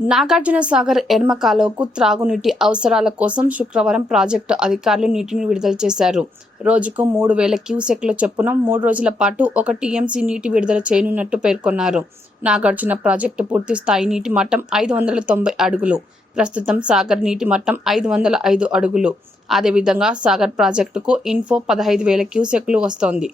నాగార్జున సాగర్ ఎర్మకాలోకు త్రాగునీటి అవసరాల కోసం శుక్రవారం ప్రాజెక్టు అధికారులు నీటిని విడుదల చేశారు. రోజుకు మూడు వేల క్యూసెక్ల చొప్పున మూడు రోజుల పాటు ఒక టీఎంసీ నీటి విడుదల చేయనున్నట్టు పేర్కొన్నారు. నాగార్జున ప్రాజెక్టు పూర్తి స్థాయి నీటి మట్టం ఐదు వందల తొంభై అడుగులు. ప్రస్తుతం సాగర్ నీటి మట్టం ఐదు వందల ఐదు అడుగులు. అదేవిధంగా సాగర్ ప్రాజెక్టుకు ఇన్ఫో పదహైదు వేల క్యూసెక్లు వస్తోంది.